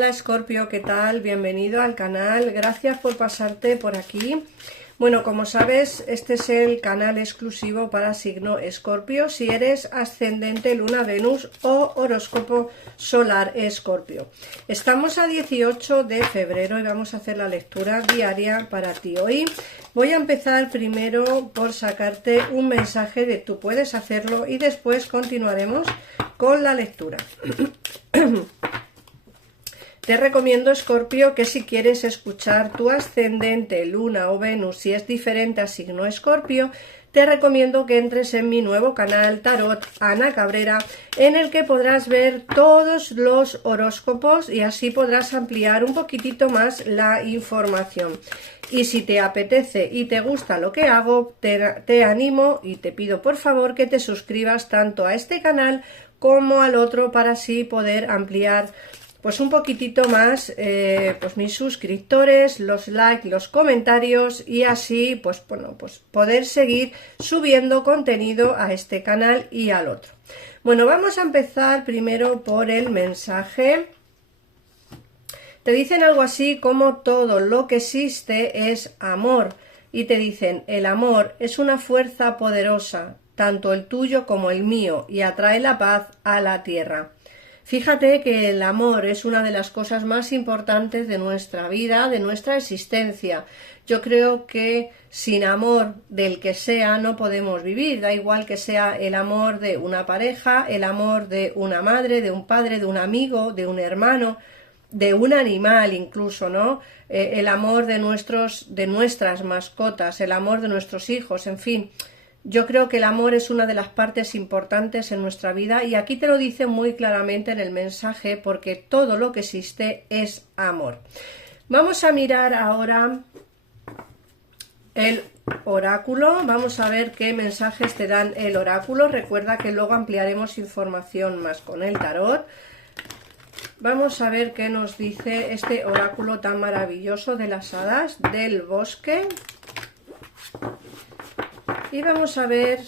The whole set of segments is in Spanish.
Hola Escorpio, ¿qué tal? Bienvenido al canal, gracias por pasarte por aquí. Bueno, como sabes, este es el canal exclusivo para signo Escorpio, si eres ascendente Luna Venus o horóscopo solar Escorpio. Estamos a 18 de febrero y vamos a hacer la lectura diaria para ti. Hoy voy a empezar primero por sacarte un mensaje de tú puedes hacerlo y después continuaremos con la lectura. Te recomiendo, Escorpio, que si quieres escuchar tu ascendente, Luna o Venus, si es diferente a signo Escorpio, te recomiendo que entres en mi nuevo canal Tarot Ana Cabrera, en el que podrás ver todos los horóscopos y así podrás ampliar un poquitito más la información. Y si te apetece y te gusta lo que hago, te animo y te pido por favor que te suscribas tanto a este canal como al otro para así poder ampliar pues un poquitito más pues mis suscriptores, los likes, los comentarios y así pues bueno, pues poder seguir subiendo contenido a este canal y al otro. Bueno, vamos a empezar primero por el mensaje. Te dicen algo así como todo lo que existe es amor y te dicen el amor es una fuerza poderosa, tanto el tuyo como el mío, y atrae la paz a la tierra. Fíjate que el amor es una de las cosas más importantes de nuestra vida, de nuestra existencia. Yo creo que sin amor del que sea no podemos vivir, da igual que sea el amor de una pareja, el amor de una madre, de un padre, de un amigo, de un hermano, de un animal incluso, ¿no? El amor de nuestras mascotas, el amor de nuestros hijos, en fin. Yo creo que el amor es una de las partes importantes en nuestra vida y aquí te lo dice muy claramente en el mensaje porque todo lo que existe es amor. Vamos a mirar ahora el oráculo, vamos a ver qué mensajes te dan el oráculo. Recuerda que luego ampliaremos información más con el tarot. Vamos a ver qué nos dice este oráculo tan maravilloso de las hadas del bosque. Y vamos a ver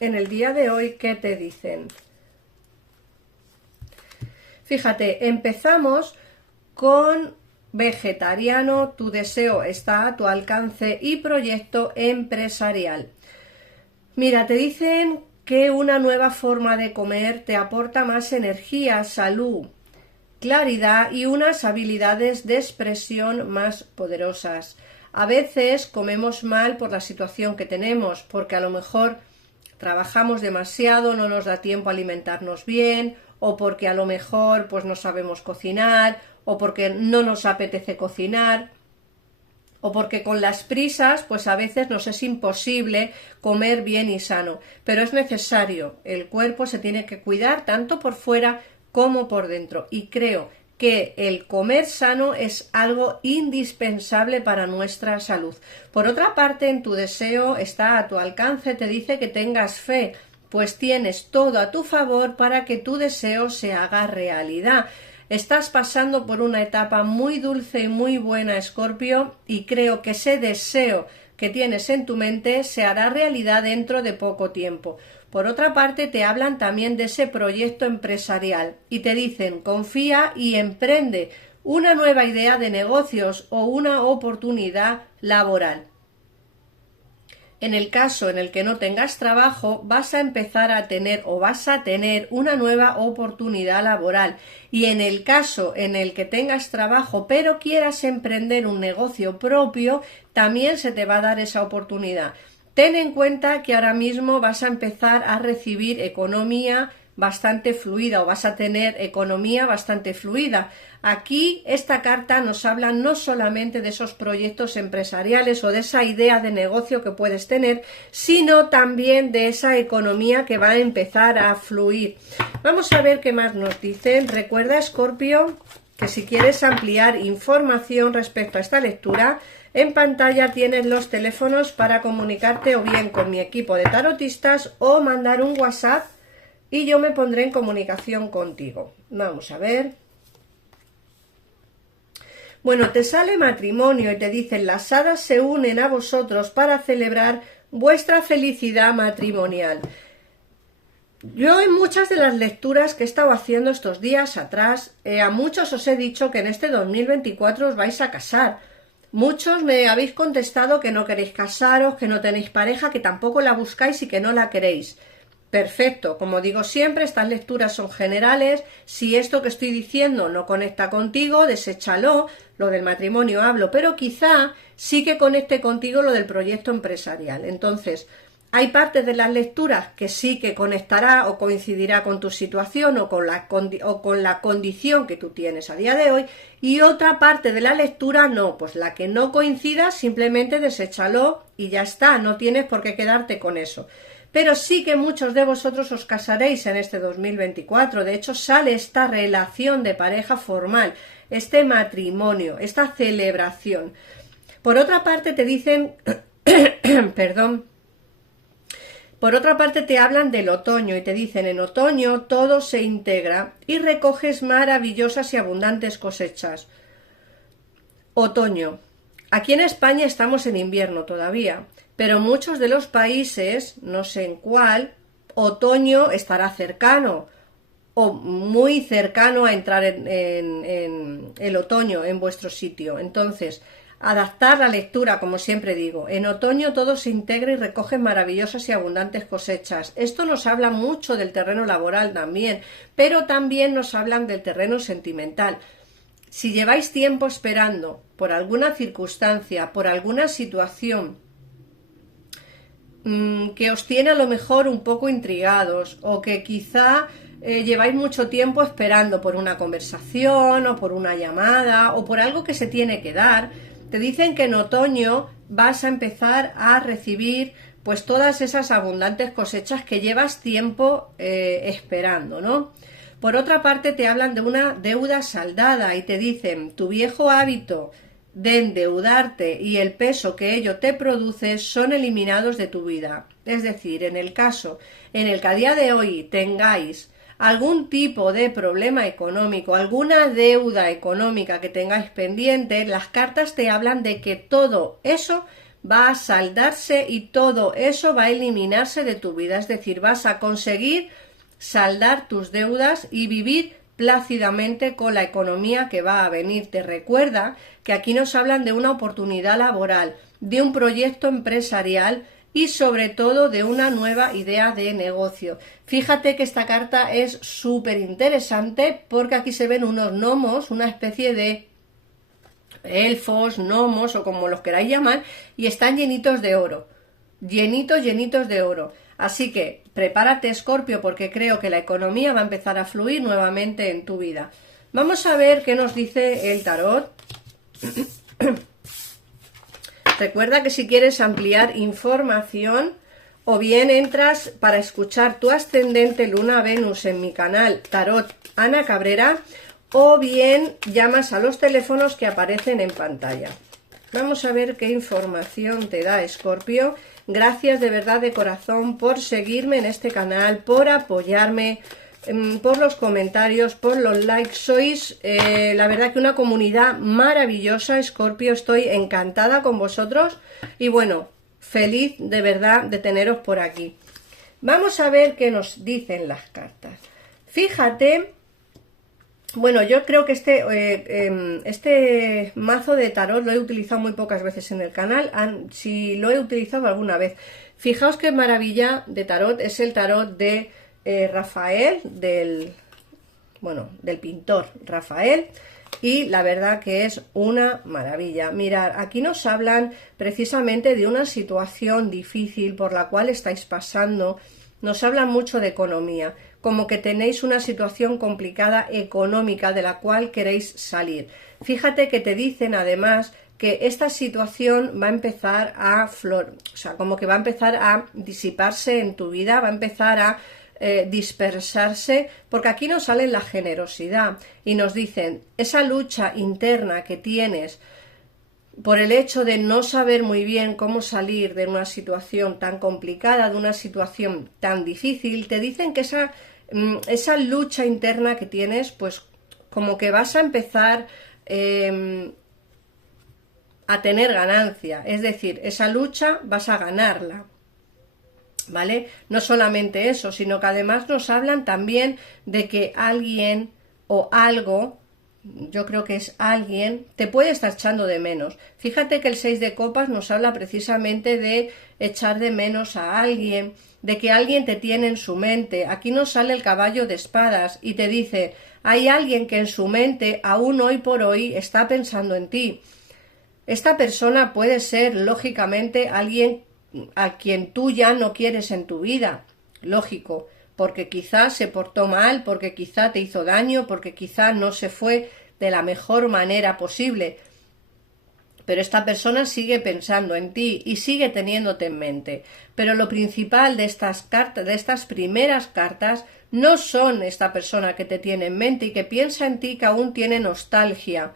en el día de hoy qué te dicen. Fíjate, empezamos con vegetariano, tu deseo está a tu alcance y proyecto empresarial. Mira, te dicen que una nueva forma de comer te aporta más energía, salud, claridad y unas habilidades de expresión más poderosas. A veces comemos mal por la situación que tenemos, porque a lo mejor trabajamos demasiado, no nos da tiempo a alimentarnos bien, o porque a lo mejor pues no sabemos cocinar, o porque no nos apetece cocinar, o porque con las prisas pues a veces nos es imposible comer bien y sano, pero es necesario, el cuerpo se tiene que cuidar tanto por fuera como por dentro, y creo que el comer sano es algo indispensable para nuestra salud. Por otra parte, en tu deseo está a tu alcance, te dice que tengas fe, pues tienes todo a tu favor para que tu deseo se haga realidad. Estás pasando por una etapa muy dulce y muy buena, Escorpio, y creo que ese deseo que tienes en tu mente se hará realidad dentro de poco tiempo. Por otra parte, te hablan también de ese proyecto empresarial y te dicen confía y emprende una nueva idea de negocios o una oportunidad laboral. En el caso en el que no tengas trabajo, vas a empezar a tener una nueva oportunidad laboral. Y en el caso en el que tengas trabajo pero quieras emprender un negocio propio, también se te va a dar esa oportunidad. Ten en cuenta que ahora mismo vas a empezar a recibir economía bastante fluida o vas a tener economía bastante fluida. Aquí esta carta nos habla no solamente de esos proyectos empresariales o de esa idea de negocio que puedes tener, sino también de esa economía que va a empezar a fluir. Vamos a ver qué más nos dicen. Recuerda, Escorpio, que si quieres ampliar información respecto a esta lectura, en pantalla tienes los teléfonos para comunicarte o bien con mi equipo de tarotistas o mandar un WhatsApp y yo me pondré en comunicación contigo. Vamos a ver. Bueno, te sale matrimonio y te dicen las hadas se unen a vosotros para celebrar vuestra felicidad matrimonial. Yo en muchas de las lecturas que he estado haciendo estos días atrás, a muchos os he dicho que en este 2024 os vais a casar. Muchos me habéis contestado que no queréis casaros, que no tenéis pareja, que tampoco la buscáis y que no la queréis. Perfecto, como digo siempre, estas lecturas son generales. Si esto que estoy diciendo no conecta contigo, deséchalo. Lo del matrimonio hablo, pero quizá sí que conecte contigo lo del proyecto empresarial. Entonces, hay partes de las lecturas que sí que conectará o coincidirá con tu situación o con la condición que tú tienes a día de hoy, y otra parte de la lectura no, pues la que no coincida simplemente deséchalo y ya está, no tienes por qué quedarte con eso. Pero sí que muchos de vosotros os casaréis en este 2024, de hecho sale esta relación de pareja formal, este matrimonio, esta celebración. Por otra parte te dicen, perdón, por otra parte te hablan del otoño y te dicen en otoño todo se integra y recoges maravillosas y abundantes cosechas. Otoño. Aquí en España estamos en invierno todavía, pero muchos de los países, no sé en cuál, otoño estará cercano o muy cercano a entrar en el otoño en vuestro sitio. Entonces, adaptar la lectura, como siempre digo. En otoño todo se integra y recoge maravillosas y abundantes cosechas. Esto nos habla mucho del terreno laboral también, pero también nos hablan del terreno sentimental. Si lleváis tiempo esperando por alguna circunstancia, por alguna situación que os tiene a lo mejor un poco intrigados, o que quizá lleváis mucho tiempo esperando por una conversación o por una llamada o por algo que se tiene que dar, te dicen que en otoño vas a empezar a recibir pues todas esas abundantes cosechas que llevas tiempo esperando, ¿no? Por otra parte te hablan de una deuda saldada y te dicen tu viejo hábito de endeudarte y el peso que ello te produce son eliminados de tu vida. Es decir, en el caso en el que a día de hoy tengáis algún tipo de problema económico, alguna deuda económica que tengáis pendiente, las cartas te hablan de que todo eso va a saldarse y todo eso va a eliminarse de tu vida. Es decir, vas a conseguir saldar tus deudas y vivir plácidamente con la economía que va a venir. Te recuerda que aquí nos hablan de una oportunidad laboral, de un proyecto empresarial y sobre todo de una nueva idea de negocio. Fíjate que esta carta es súper interesante porque aquí se ven unos gnomos, una especie de elfos, gnomos o como los queráis llamar, y están llenitos de oro, llenitos de oro. Así que prepárate, Escorpio, porque creo que la economía va a empezar a fluir nuevamente en tu vida. Vamos a ver qué nos dice el tarot. Recuerda que si quieres ampliar información o bien entras para escuchar tu ascendente Luna Venus en mi canal Tarot Ana Cabrera, o bien llamas a los teléfonos que aparecen en pantalla. Vamos a ver qué información te da, Escorpio. Gracias de verdad de corazón por seguirme en este canal, por apoyarme, por los comentarios, por los likes. Sois la verdad que una comunidad maravillosa, Escorpio. Estoy encantada con vosotros y bueno, feliz de verdad de teneros por aquí. Vamos a ver qué nos dicen las cartas. Fíjate. Bueno, yo creo que este mazo de tarot lo he utilizado muy pocas veces en el canal, si lo he utilizado alguna vez. Fijaos qué maravilla de tarot, es el tarot de Rafael, del pintor Rafael, y la verdad que es una maravilla. Mirad, aquí nos hablan precisamente de una situación difícil por la cual estáis pasando, nos hablan mucho de economía, como que tenéis una situación complicada económica de la cual queréis salir. Fíjate que te dicen además que esta situación va a empezar a como que va a empezar a disiparse en tu vida, va a empezar a dispersarse, porque aquí nos sale la generosidad y nos dicen esa lucha interna que tienes por el hecho de no saber muy bien cómo salir de una situación tan complicada, de una situación tan difícil. Te dicen que esa lucha interna que tienes, pues como que vas a empezar a tener ganancia, es decir, esa lucha vas a ganarla. ¿vale? No solamente eso, sino que además nos hablan también de que alguien o algo, yo creo que es alguien, te puede estar echando de menos. Fíjate que el 6 de copas nos habla precisamente de echar de menos a alguien, de que alguien te tiene en su mente. Aquí nos sale el caballo de espadas y te dice, hay alguien que en su mente, aún hoy por hoy, está pensando en ti. Esta persona puede ser, lógicamente, alguien a quien tú ya no quieres en tu vida, lógico, porque quizá se portó mal, porque quizá te hizo daño, porque quizá no se fue de la mejor manera posible, pero esta persona sigue pensando en ti y sigue teniéndote en mente. Pero lo principal de estas cartas, de estas primeras cartas, no son esta persona que te tiene en mente y que piensa en ti, que aún tiene nostalgia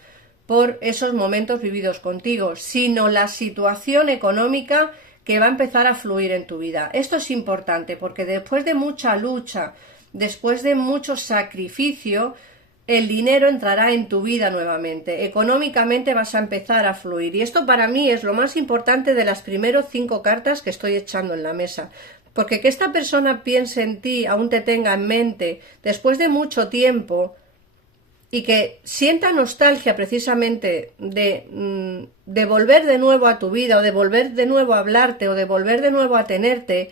por esos momentos vividos contigo, sino la situación económica que va a empezar a fluir en tu vida. Esto es importante porque después de mucha lucha, después de mucho sacrificio, el dinero entrará en tu vida nuevamente. Económicamente vas a empezar a fluir. Y esto para mí es lo más importante de las primeras 5 cartas que estoy echando en la mesa. Porque que esta persona piense en ti, aún te tenga en mente, después de mucho tiempo, y que sienta nostalgia precisamente de volver de nuevo a tu vida, o de volver de nuevo a hablarte, o de volver de nuevo a tenerte,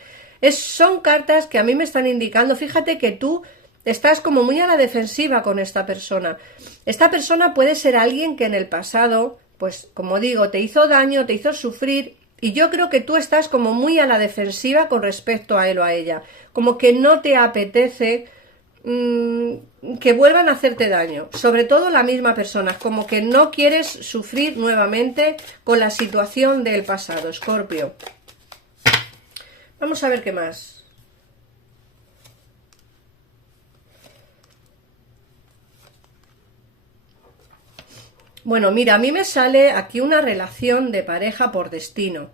son cartas que a mí me están indicando, fíjate que tú estás como muy a la defensiva con esta persona. Esta persona puede ser alguien que en el pasado, pues como digo, te hizo daño, te hizo sufrir, y yo creo que tú estás como muy a la defensiva con respecto a él o a ella, como que no te apetece que vuelvan a hacerte daño, sobre todo la misma persona, como que no quieres sufrir nuevamente con la situación del pasado, Escorpio. Vamos a ver qué más. Bueno, mira, a mí me sale aquí una relación de pareja por destino.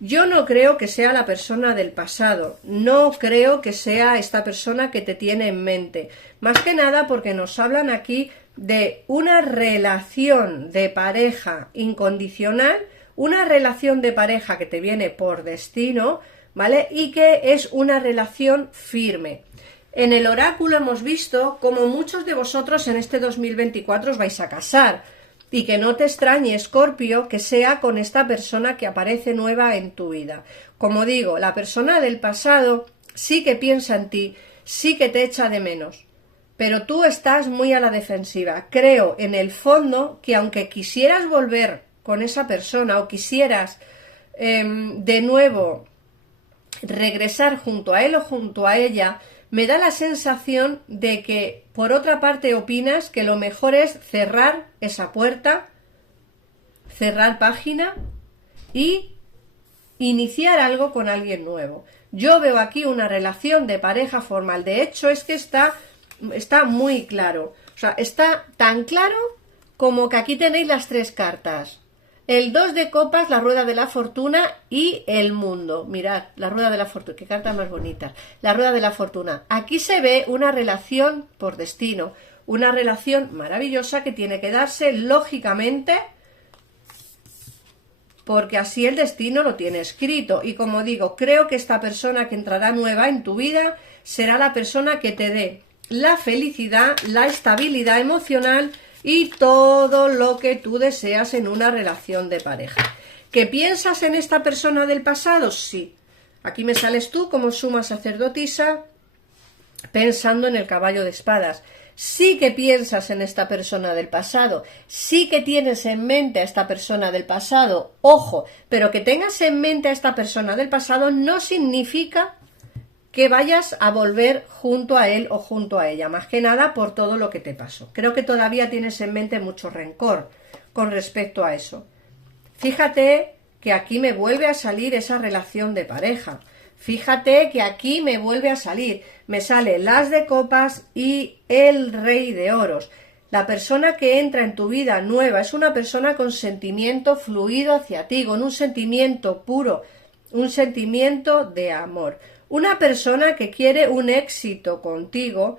Yo no creo que sea la persona del pasado, no creo que sea esta persona que te tiene en mente. Más que nada porque nos hablan aquí de una relación de pareja incondicional, una relación de pareja que te viene por destino, ¿vale? Y que es una relación firme. En el oráculo hemos visto cómo muchos de vosotros en este 2024 os vais a casar. Y que no te extrañe, Escorpio, que sea con esta persona que aparece nueva en tu vida. Como digo, la persona del pasado sí que piensa en ti, sí que te echa de menos, pero tú estás muy a la defensiva. Creo en el fondo que aunque quisieras volver con esa persona o quisieras de nuevo regresar junto a él o junto a ella, me da la sensación de que por otra parte opinas que lo mejor es cerrar esa puerta, cerrar página y iniciar algo con alguien nuevo. Yo veo aquí una relación de pareja formal. De hecho, es que está muy claro. O sea, está tan claro como que aquí tenéis las 3 cartas. El 2 de copas, la rueda de la fortuna y el mundo. Mirad, la rueda de la fortuna, qué carta más bonita. La rueda de la fortuna. Aquí se ve una relación por destino, una relación maravillosa que tiene que darse lógicamente porque así el destino lo tiene escrito. Y como digo, creo que esta persona que entrará nueva en tu vida será la persona que te dé la felicidad, la estabilidad emocional y todo lo que tú deseas en una relación de pareja. ¿Qué piensas en esta persona del pasado? Sí. Aquí me sales tú como suma sacerdotisa pensando en el caballo de espadas. Sí que piensas en esta persona del pasado, sí que tienes en mente a esta persona del pasado, ojo, pero que tengas en mente a esta persona del pasado no significa que vayas a volver junto a él o junto a ella, más que nada por todo lo que te pasó. Creo que todavía tienes en mente mucho rencor con respecto a eso. Fíjate que aquí me vuelve a salir esa relación de pareja. Fíjate que aquí me vuelve a salir. Me sale las de copas y el rey de oros. La persona que entra en tu vida nueva es una persona con sentimiento fluido hacia ti, con un sentimiento puro, un sentimiento de amor. Una persona que quiere un éxito contigo,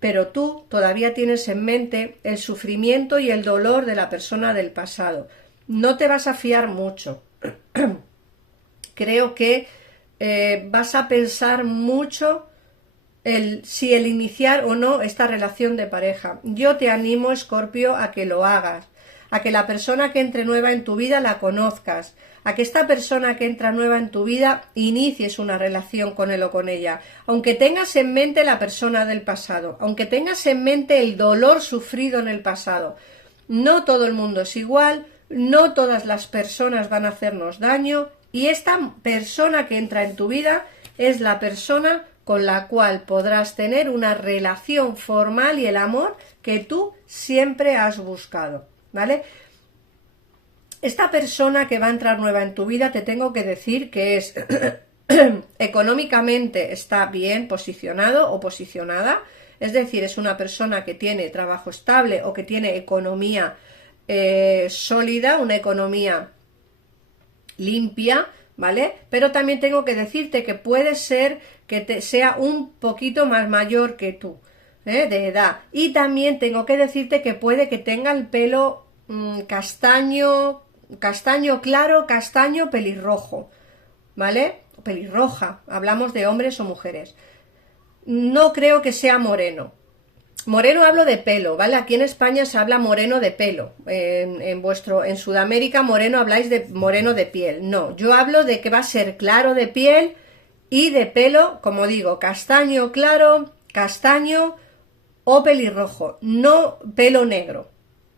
pero tú todavía tienes en mente el sufrimiento y el dolor de la persona del pasado. No te vas a fiar mucho. Creo que vas a pensar mucho si el iniciar o no esta relación de pareja. Yo te animo, Escorpio, a que lo hagas, a que la persona que entre nueva en tu vida la conozcas, a que esta persona que entra nueva en tu vida inicies una relación con él o con ella, aunque tengas en mente la persona del pasado, aunque tengas en mente el dolor sufrido en el pasado. No todo el mundo es igual, no todas las personas van a hacernos daño, y esta persona que entra en tu vida es la persona con la cual podrás tener una relación formal y el amor que tú siempre has buscado, ¿vale? Esta persona que va a entrar nueva en tu vida, te tengo que decir que es económicamente está bien posicionado o posicionada, es decir, es una persona que tiene trabajo estable o que tiene economía sólida, una economía limpia, ¿vale? Pero también tengo que decirte que puede ser que sea un poquito más mayor que tú, de edad. Y también tengo que decirte que puede que tenga el pelo castaño claro, castaño pelirrojo, ¿vale? Pelirroja, hablamos de hombres o mujeres. No creo que sea moreno. Moreno hablo de pelo, ¿vale? Aquí en España se habla moreno de pelo. En Sudamérica moreno habláis de moreno de piel. No, yo hablo de que va a ser claro de piel y de pelo, como digo, castaño claro, castaño o pelirrojo, no pelo negro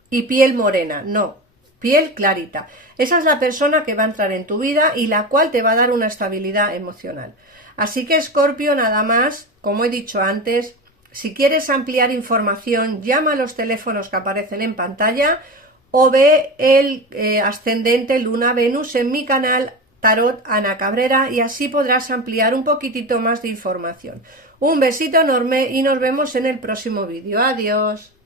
y piel morena, no, piel clarita. Esa es la persona que va a entrar en tu vida y la cual te va a dar una estabilidad emocional. Así que, Escorpio, nada más, como he dicho antes, si quieres ampliar información, llama a los teléfonos que aparecen en pantalla o ve el ascendente Luna Venus en mi canal Tarot Ana Cabrera y así podrás ampliar un poquitito más de información. Un besito enorme y nos vemos en el próximo vídeo. Adiós.